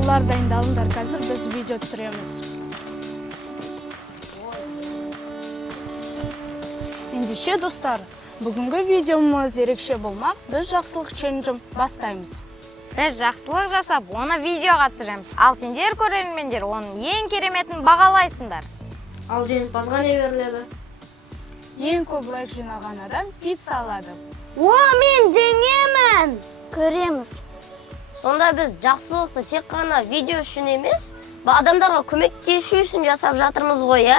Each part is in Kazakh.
Балалар дайындалыңдар, қазір біз видео түсіреміз. Ендеше достар, бүгінгі видеомыз ерекше болмақ, біз жақсылық челленджін бастаймыз. Біз жақсылық жасап, оны видеоға түсіреміз. Ал сендер көрермендер, оның ең кереметін бағалайсыңдар. Ал жеңімпазға не беріледі? Ең көп лайк жинаған адам пицца алады. Мен жеңемін! Көреміз. Сонда біз жақсылықты тек қана видео үшін емес, адамдарға көмектесу үшін жасап жатырмыз ғой, иә?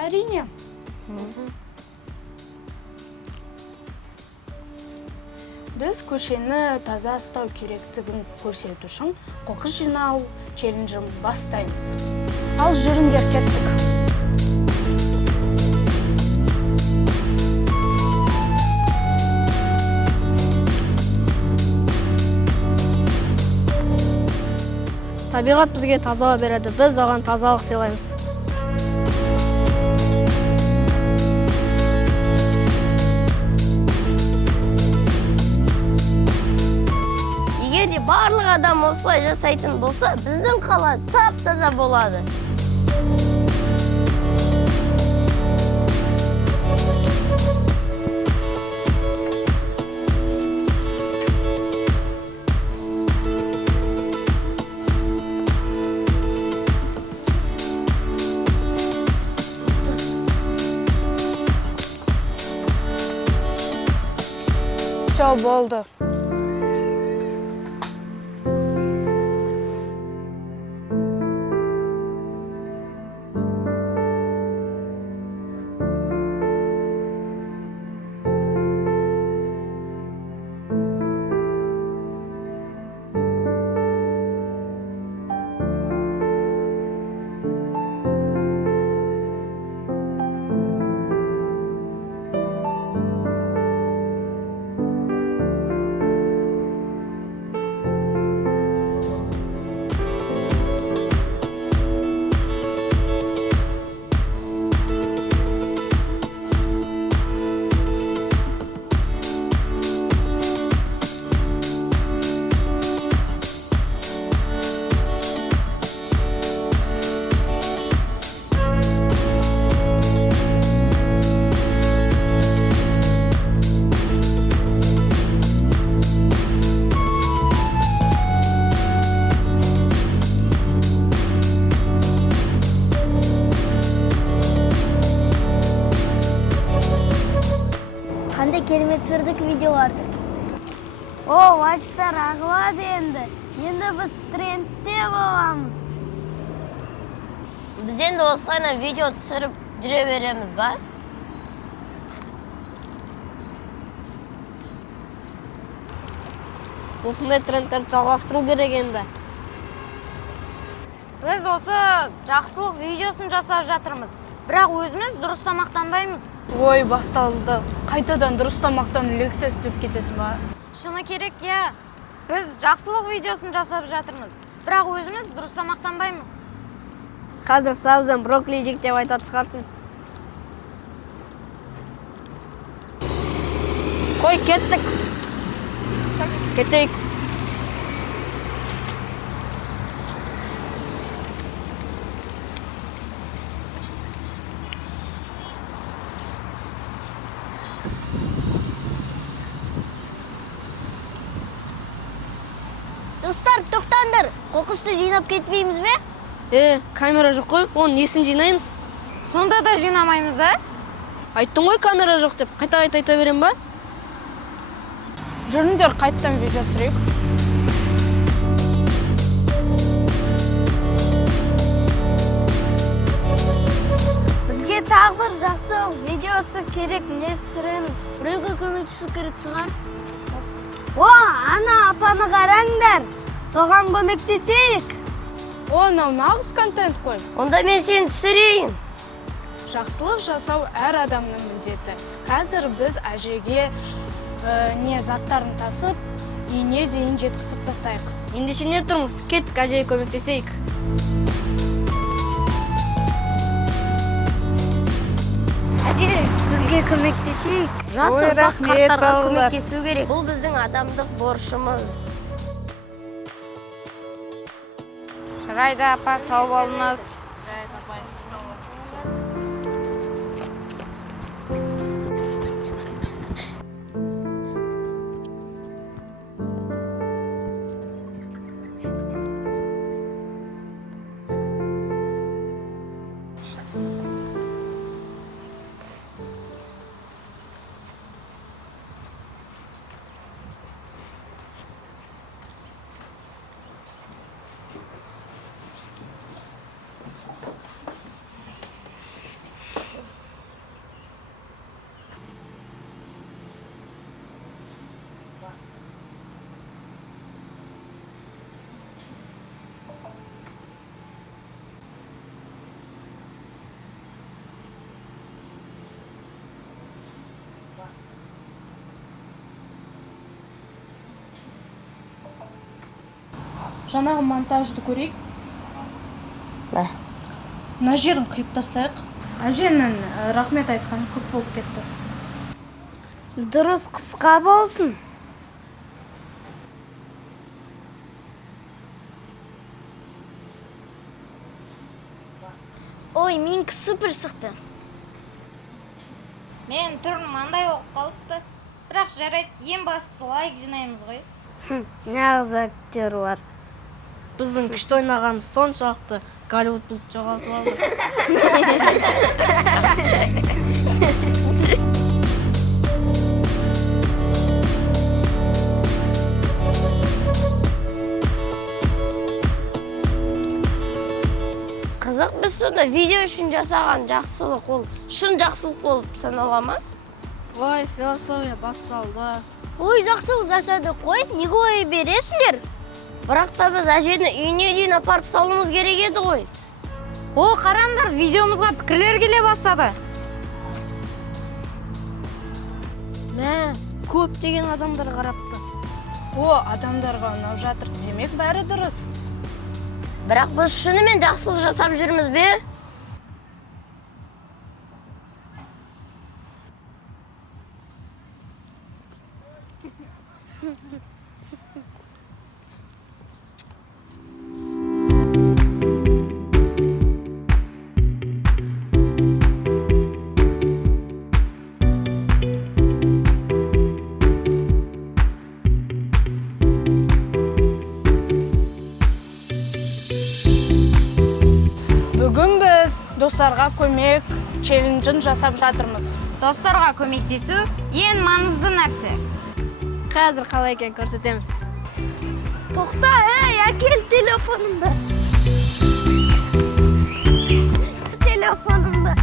Әрине. Біз көшені таза ұстау керектігін көрсету үшін қоқыс жинау челленджін бастаймыз. Ал жүріңдер, кеттік. Табиғат бізге тазалық береді, біз оған тазалық сыйлаймыз. Егер де барлық адам осылай жасайтын болса, біздің қала тап-таза болады. Все болды. Қандай керемет түсірдік видеоларды. Лайктар ағылады енді. Енді біз трендте боламыз. Біз енді осылайна видео түсіріп жүре береміз ба? Осындай трендтерді жалғастыру керек енді. Біз осы жақсылық видеосын жасап жатырмыз. Бірақ өзіміз дұрыс тамақтанбаймыз. Ой, басталды. Қайтадан дұрыс тамақтан лекция істеп кетесің ба? Шыны керек, я. Біз жақсылық видеосын жасап жатырмыз. Бірақ өзіміз дұрыс тамақтанбаймыз. Қазір сабыздан брокколи жек деп айтады шығарсың. Қой, кеттік. Кетейік. Достар, тоқтаңдар. Қоқысты жинап кетпейміз бе? Камера жоқ қой, оның несін жинаймыз? Сонда да жинамаймыз, ә? Айттың ғой камера жоқ деп, қайта берем ба? Жүріңдер, қайттан видео түсірейік. Бізге тағы бір жақсылық видеосы керек, не түсіреміз? Біреуге көмектесу керек шығар. Ана апаны қараңдар. Соған көмектесейік. Нау нағыз контент қой. Онда мен сені түсірейін. Жақсылық жасау әр адамның міндеті. Қазір біз әжеге заттарын тасып, үйіне дейін жеткізіп тастайық. Ендеше не тұрмыз? Кеттік, әжеге көмектесейік. Әже, сізге бізге көмектесейік. Жасырда рахмет, қарттарға балалар. көмектесу керек. Бұл біздің адамдық борышымыз. Жарайды апа, сау болыңыз. Жаңағы монтажды көрейік. Мына жерін қиып тастайық. Әженің рахмет айтқаны көп болып кетті. Дұрыс, қысқа болсын. Ой, менікі супер шықты. Мен түрін маңдай оқып қалыпты. Бірақ жарайды, ең басты лайк жинаймыз ғой. Нағыз актер бар. Біздің күшті ойнағанымыз соншалықты Голливуд бізді жоғалтып алды. Қызық, біз сонда видео үшін жасаған жақсылық ол шын жақсылық болып санала ма? Ой, философия басталды. Ой, жақсылық жасады қой, неге ой бересіңдер? Бірақ та біз әжені үйіне дейін апарып салуымыз керек еді ғой. О, қараңдар, видеомызға пікірлер келе бастады. Мә, көптеген адамдар қарапты. О, адамдарға ұнап жатыр, демек бәрі дұрыс. Бірақ біз шынымен жақсылық жасап жүрміз бе? Бүгін біз достарға көмек челленджін жасап жатырмыз. Достарға көмектесу ең маңызды нәрсе. Қазір қалай екен көрсетеміз. Тоқта, әкел телефонымды. Телефонымды.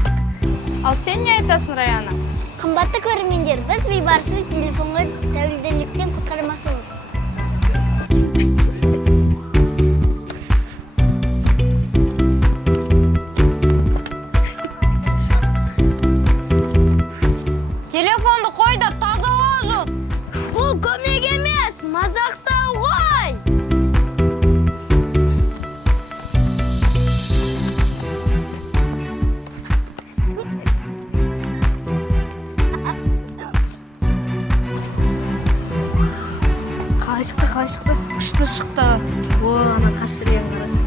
Ал сен не айтасың, Раяна? Қымбатты көрермендер, біз бейбарсыз телефонға тәуелділіктен құтқармақшымыз. Телефонды қой да таза жут. Бұл көмек емес, мазақтау ғой. Қалай шықты? Күшті шықты. О, ана қашырген қарашы.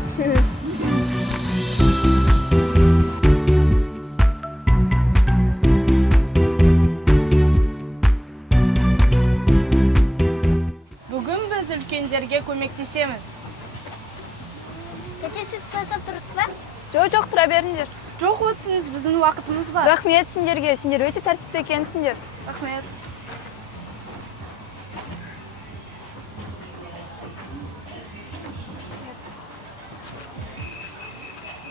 Бүгін біз үлкендерге көмектесеміз. Сіз сасап тұрыс ба? Жоқ, тұра беріңдер. Жоқ, өтіңіз, біздің уақытымыз бар. Рахмет сендерге, сендер өте тәртіпті екенсіңдер. Рахмет.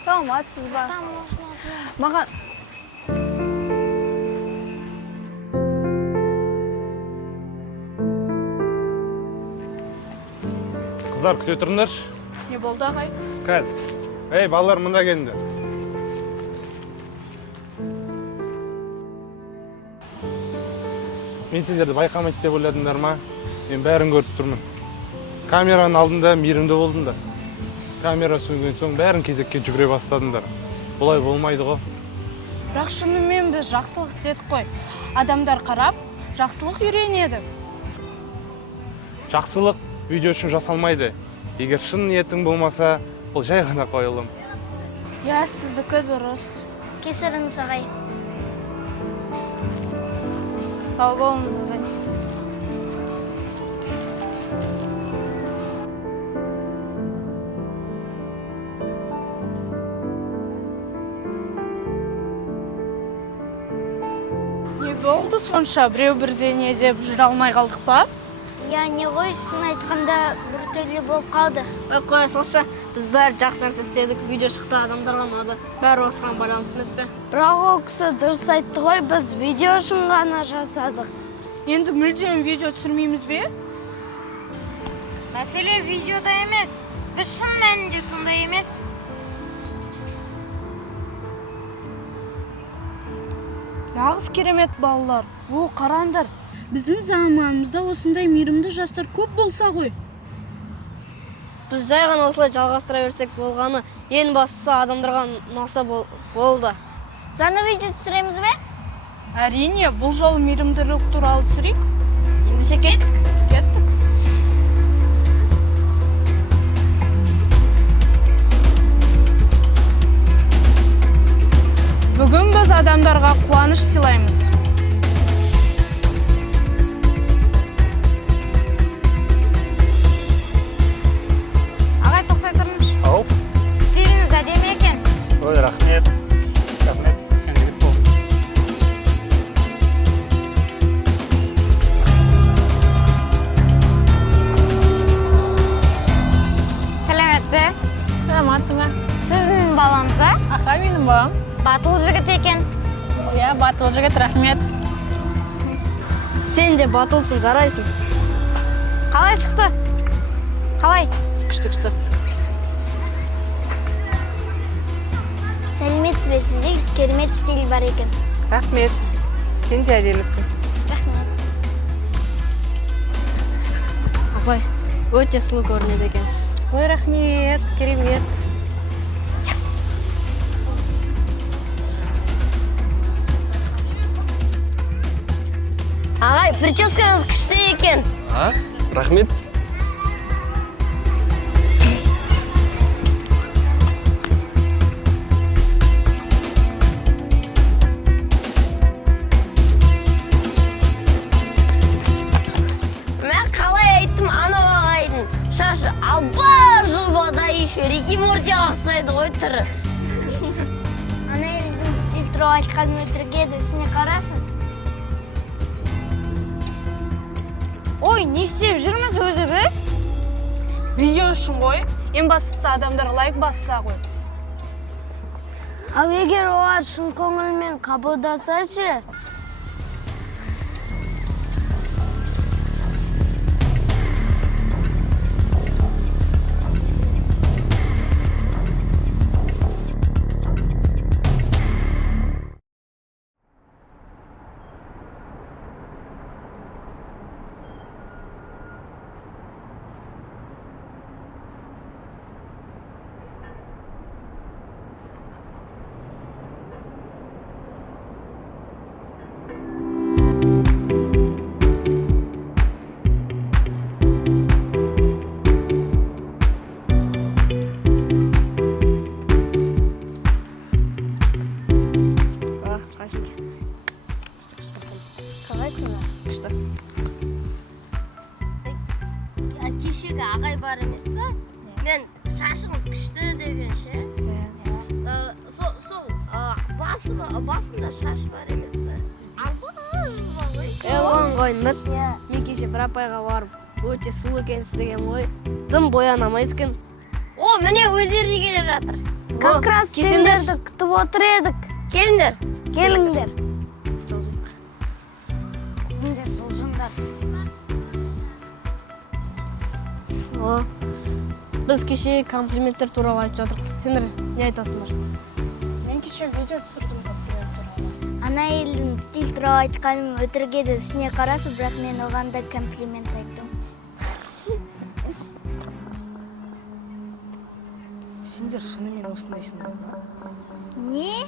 Саламатсыз ба? Маған Қыздар күте тұрыңдар. Не болды, ағай? Қазір. Ей, балалар, мұнда келіңдер. Мен сендерді байқамайды деп ойладыңдар ма? Мен бәрін көріп тұрмын. Камераның алдында мейірімді болдыңдар. Камера сөнген соң бәрін кезекке жүгіре бастадыңдар. Бұлай болмайды ғой. Бірақ шынымен біз жақсылық істедік қой. Адамдар қарап, жақсылық үйренеді. Жақсылық видео үшін жасалмайды. Егер шын ниетің болмаса, ол жай ғана қойылым. Я, сіздікі дұрыс. Кесіріңіз ағай. Сау болыңыз ағай. Не болды сонша? Біреу бірдеңе деп жүре алмай қалдық па? Я не ғой, шын айтқанда бір түрлі болып қалды. Қоя салшы, біз бәрі жақсы нәрсе істедік, видео шықты, адамдарға ұнады. Бәрі осыған байланысты емес пе? Бірақ ол кісі дұрыс айтты ғой, біз видео үшін ғана жасадық. Енді мүлдем видео түсірмейміз бе? Мәселе видеода емес. Біз шын мәнінде сондай емеспіз. Нағыз керемет балалар. О, қараңдар. Біздің заманымызда осындай мейірімді жастар көп болса ғой. Біз жай ғана осылай жалғастыра берсек болғаны, ең бастысы адамдарға ұнаса болды. Заңы видео түсіреміз бе? Әрине, бұл жолы мейірімділік туралы түсірейік. Ендеше кеттік. Кеттік. Бүгін біз адамдарға қуаныш сыйлаймыз. Ағай, тоқтай тұрыңыз. Ау, Стиліңіз әдемі екен. ой, рахмет. Рахмет, кәнелік болды. Сәлеметсіз. Саламатсызбы? Сіздің балаңыз, а? Аха, менің балам. Батыл жігіт екен. Иә, батыл жігіт, рахмет. Сен де батылсың, жарайсың. Қалай шықты? Қалай? Күшті. Сәлеметсіз бе, сізде керемет стиль бар екен. Рахмет. Сен де әдемісің. Рахмет. Апай, өте сұлу көрінеді екенсіз. Ой, рахмет, керемет. Ағай, прическаңыз күшті екен. А? Рахмет. Мен қалай айттым анау ағайдың шашы алба-жұлбада еще Рики Мортиға ұқсайды ғой түрі. Ана елдің стиль туралы айтқан өтірік еді, үстіне қарасын. Ой, не істеп жүрміз өзі біз? Видео үшін ғой. Ең бастысы адамдар лайк басса ғой. Ал егер олар шын көңілмен қабылдаса ше? Кешегі ағай бар емес пе? Мен шашыңыз күшті деген ше. Сол басында шаш бар емес пе? Алба-жұлба ғой. Оған қойыңдар. Мен кеше бір апайға барып, өте сұлу екенсіз деген ғой. Дым боянамайды екен. О, міне өздері келе жатыр. Как раз сендерді күтіп отыр едік. Келіңдер. Келіңдер. Біз кеше комплименттер туралы айтып жатырмық. Сендер не айтасыңдар? Мен кеше видео түсірдім комплимент туралы. Ана елдің стиль туралы айтқаным өтірік еді, үстіне қарасын, бірақ мен оған да комплимент айттым. Сендер шынымен осындайсыңдар ма? Не?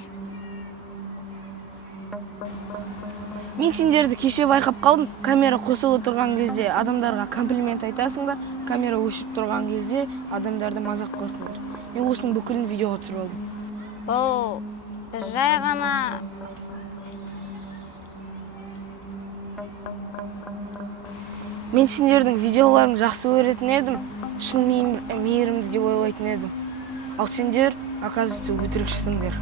Мен сендерді кеше байқап қалдым. Камера қосылып тұрған кезде адамдарға комплимент айтасыңдар, камера өшіп тұрған кезде адамдарды мазақ қыласыңдар. Мен осының бүкілін видеоға түсіріп алдым. Бұл біз жай ғана Мен сендердің видеоларын жақсы көретін едім, шын мейірімді деп ойлайтын едім. Ал сендер, оказывается, өтірікшісіңдер.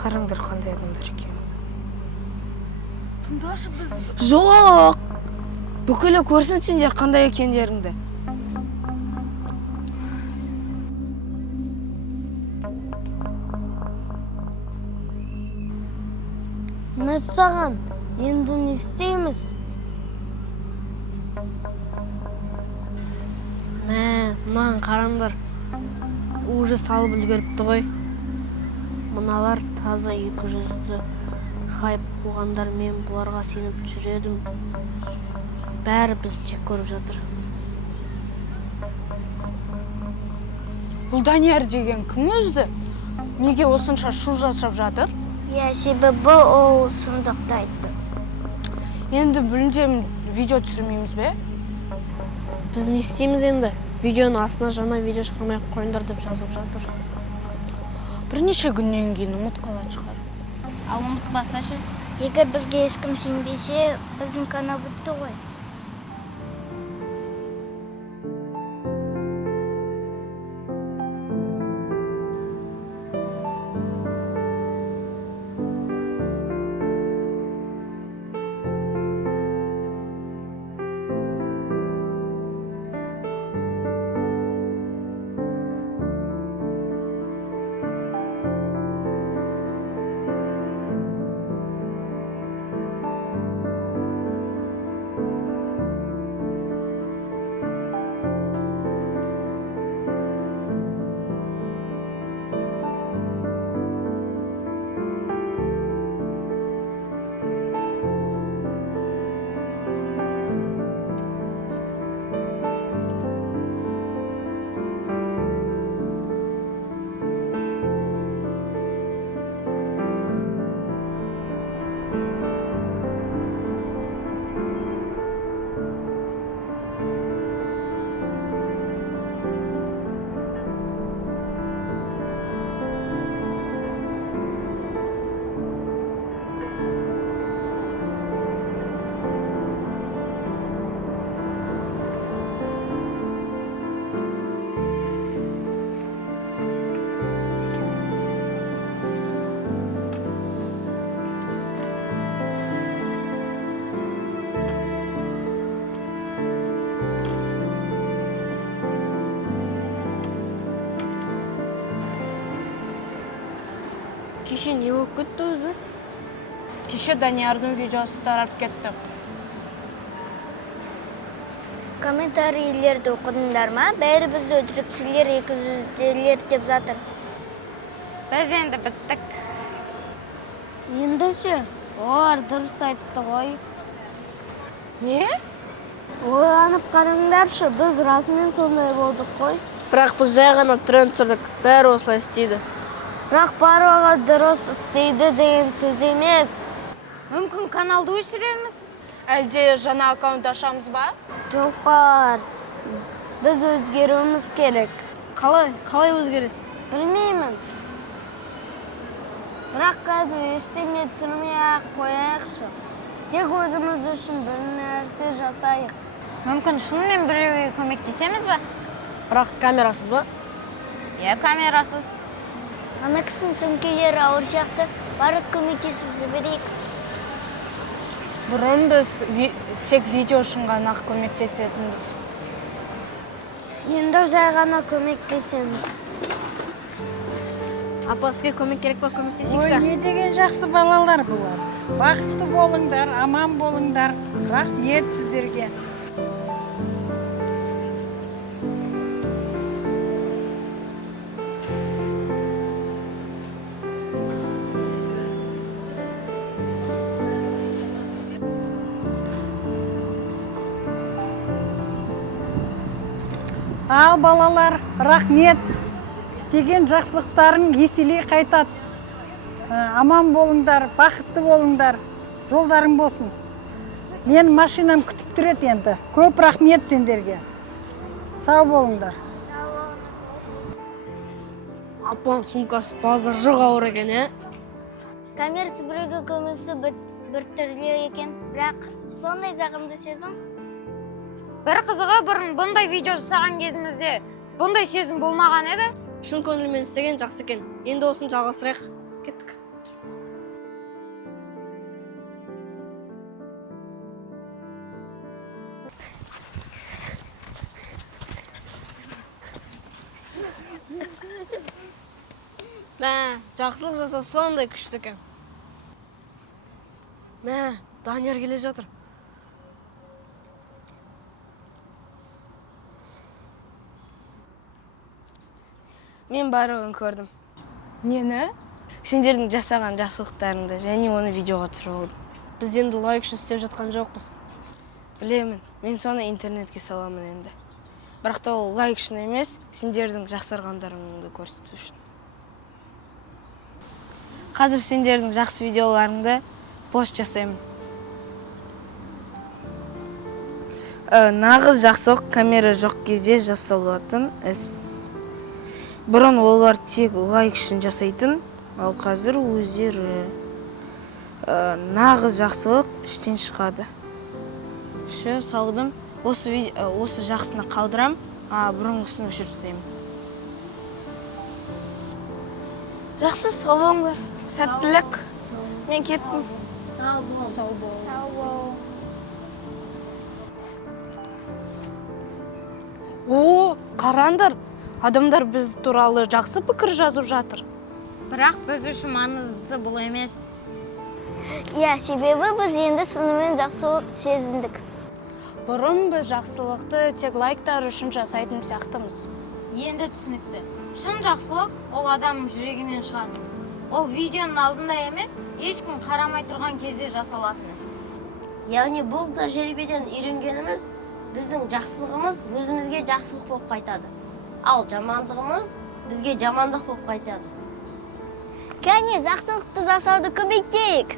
Қараңдар қандай адамдар екен. Тыңдашы біз. Жоқ! Бүкілі көрсін сендер қандай екендеріңді. Біз саған енді не істейміз? Мынаған қараңдар. Уже салып үлгеріпті ғой. Мыналар таза 200-ді хайп қуғандар, мен бұларға сеніп жүредім. Бәрі біз чек көріп жатыр. Бұл Данияр деген кім өзді? Неге осынша шу жасап жатыр? Себебі ол шындықты айтты. Енді бүліндем видео түсірмейміз бе? Біз не істейміз енді? Видеоның астына жаңа видео шығармай қойыңдар деп жазып жатыр. Бірнеше күннен кейін ұмыт қалады шығар. ал ұмытпаса ше. Егер бізге ешкім сенбесе, біздің канал бітті ғой. Кеше не болып кетті өзі? Кеше Даниярдың видеосы тарап кетті. Комментарийлерді оқыдыңдар ма? Бәрі біз өтірікшілер, 200-лер деп жатыр. Біз енді біттік. Енді ше, олар дұрыс айтты ғой. Не? Ойланып қараңдаршы, біз расымен сондай болдық қой. Бірақ біз жай ғана тренд түсірдік, бәрі осылай істейді. Бірақ барлығы дұрыс істейді деген сөз емес. Мүмкін каналды өшірерміз? Әлде жаңа аккаунт ашамыз ба? Жоқ бар. Біз өзгеруіміз керек. Қалай өзгересің? Білмеймін. Бірақ қазір ештеңе түсірмей-ақ қояйықшы. Тек өзіміз үшін бір нәрсе жасайық. Мүмкін шынымен біреуге көмектесеміз бе? Бірақ камерасыз ба? Камерасыз. Ана кісінің сөмкелері ауыр сияқты, барып көмектесіп жіберейік. Бұрын біз тек видео үшін ғана көмектесетінбіз. Енді жай ғана көмектесеміз. Апа, сізге көмек керек па, көмектесейікші? Ой, не деген жақсы балалар бұлар. Бақытты болыңдар, аман болыңдар. Рахмет сіздерге. Ал балалар, рахмет. Істеген жақсылықтарын еселей қайтады. аман болыңдар, бақытты болыңдар, жолдарың болсын. Мен машинам күтіп тұрады енді. Көп рахмет сендерге. Сау болыңдар. Апаң сумкасы базар жық ауыр екен, Коммерция біреуге көмексі біртүрлі екен, бірақ сондай жағымды сезім. Бір қызығы бұрын бұндай видео жасаған кезімізде бұндай сезім болмаған еді. Шын көңілмен істеген жақсы екен. Енді осын жалғастырайық. Кеттік. Мә, жақсылық жасау сондай күшті екен. Мә, Данияр келе жатыр. Мен барлығын көрдім. Нені? Сендердің жасаған жақсылықтарыңды және оны видеоға түсіріп алдым. Біз енді лайк үшін істеп жатқан жоқпыз. Білемін, мен соны интернетке саламын енді. Бірақ та ол лайк үшін емес, сендердің жақсарғандарыңды көрсету үшін. Қазір сендердің жақсы видеоларыңды пост жасаймын. Нағыз жақсылық камера жоқ кезде жасалатын іс. Бұрын олар тек лайк үшін жасайтын, ал қазір өздері. Нағыз жақсылық іштен шығады. Все, салдым. Осы жақсыны қалдырам, бұрынғысын өшіріп тастаймын. Жақсы, сау болыңдар. Сәттілік. Мен кеттім. Сау бол. О, қараңдар. Адамдар біз туралы жақсы пікір жазып жатыр. Бірақ біз үшін маңыздысы бұл емес. Иә, себебі біз енді шынымен жақсылық сезіндік. Бұрын біз жақсылықты тек лайктар үшін жасайтын сияқтымыз. Енді түсінікті. Шын жақсылық ол адам жүрегінен шығады. Ол видеоның алдында емес, ешкім қарамай тұрған кезде жасалатын іс. Яғни бұл тәжірибеден үйренгеніміз, біздің жақсылығымыз өзімізге жақсылық болып қайтады. Ал жамандығымыз бізге жамандық болып қайтады. Кәне, жақсылықты жасауды көбейтейік.